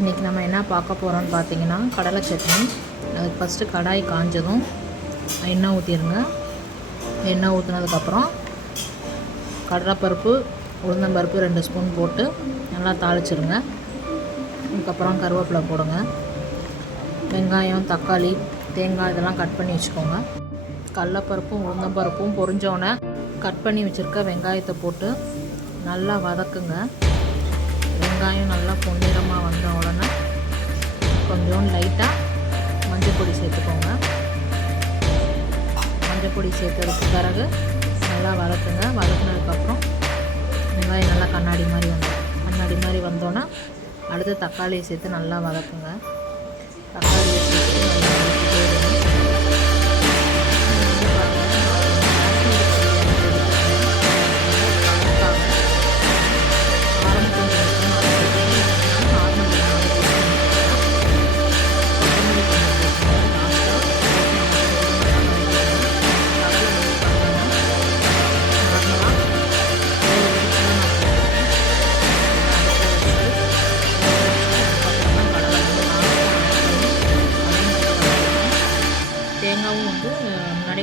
இன்றைக்கி நம்ம என்ன பார்க்க போகிறோம்னு பார்த்தீங்கன்னா கடலை சட்னி. அதுக்கு ஃபஸ்ட்டு கடாய் காஞ்சதும் எண்ணெய் ஊற்றிடுங்க எண்ணெய் ஊற்றினதுக்கப்புறம் கடலைப்பருப்பு உளுந்தம்பருப்பு ரெண்டு ஸ்பூன் போட்டு நல்லா தாளிச்சிருங்க. அதுக்கப்புறம் கருவேப்பிலை போடுங்க. வெங்காயம் தக்காளி தேங்காய் இதெல்லாம் கட் பண்ணி வச்சுக்கோங்க. கடலப்பருப்பும் உளுந்தம்பருப்பும் பொறிஞ்சோடனே கட் பண்ணி வச்சுருக்க வெங்காயத்தை போட்டு நல்லா வதக்குங்க. வெங்காயம் நல்லா பொன்னிறமாக வந்த உடனே கொஞ்சம் லைட்டாக மஞ்சள் பொடி சேர்த்துக்கோங்க. மஞ்சள் பொடி சேர்த்ததுக்கு பிறகு நல்லா வளர்த்துங்க வளர்த்துனதுக்கப்புறம் வெங்காயம் நல்லா கண்ணாடி மாதிரி வந்துடும் கண்ணாடி மாதிரி வந்தோன்னே அடுத்து தக்காளியை சேர்த்து நல்லா வதக்குங்க. தக்காளி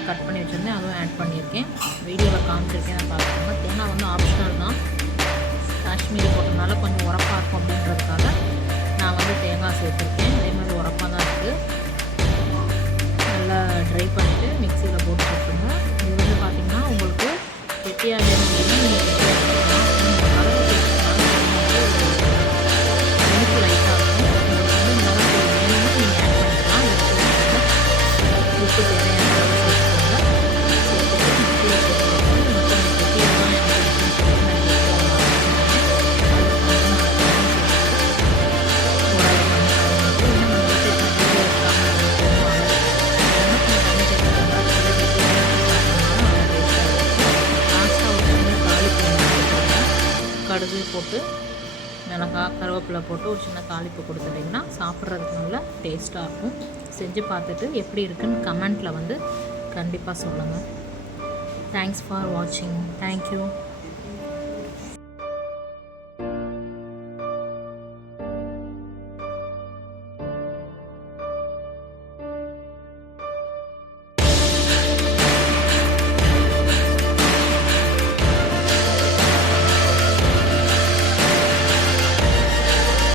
கட் பண்ணி வச்சுருந்தேன் அதுவும் ஆட் பண்ணியிருக்கேன். வீடியோவில் காமிச்சிருக்கேன் நான் பார்த்துக்கோங்க தேங்காய் வந்து ஆப்ஷனல் தான். காஷ்மீரி போட்டதுனால கொஞ்சம் உரப்பாக இருக்கும் அப்படின்றதுக்காக நான் வந்து தேங்காய் சேர்த்துருக்கேன். போட்டு மிளகாய் கருவேப்பிலை போட்டு ஒரு சின்ன தாளிப்பு கொடுத்துட்டிங்கன்னா சாப்பிட்றதுக்கு நல்லா டேஸ்ட்டாக இருக்கும். செஞ்சு பார்த்துட்டு எப்படி இருக்குன்னு கமெண்ட்டில் வந்து கண்டிப்பாக சொல்லுங்கள் தேங்க்ஸ் ஃபார் வாட்சிங் தேங்க்யூ